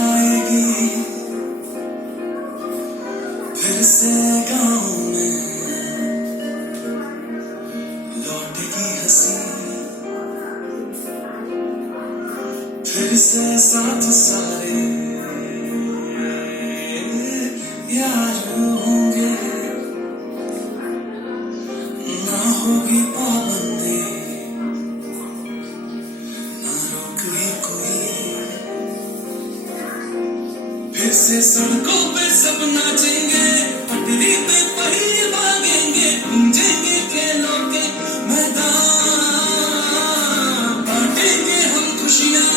आएगी फिर से गाँव में, लौटेगी हंसी फिर से साथ सारे यार होंगे, ना होगी पाबंदी, ना रोके कोई, फिर से सड़कों पे सब नाचेंगे, पटरी पे पहिए भागेंगे, गूंजेंगे खेलों के मैदान, बांटेंगे हम खुशियां,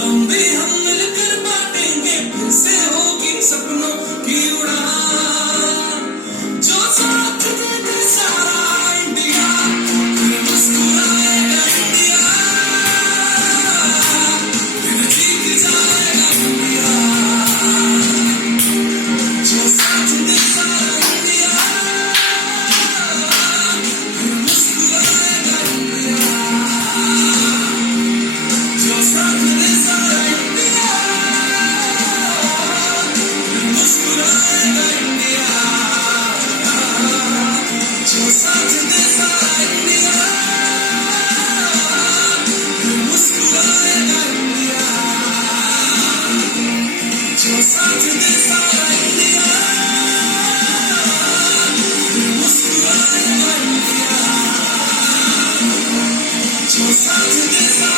गम भी हम मिलकर बांटेंगे, फिर से होगी सपनों की उड़ान, जो साथ देते सारा इंडिया, फिर मुस्कुराएगा इंडिया, फिर जीत जाएगा इंडिया, जो साथ दे सारा इंडिया, फिर मुस्कुराएगा इंडिया, जो साथ दे सारा इंडिया, फिर मुस्कुराएगा इंडिया, जो साथ दे सारा इंडिया, फिर मुस्कुराएगा इंडिया, जो साथ दे सारा इंडिया, फिर मुस्कुराएगा इंडिया, जो साथ दे सारा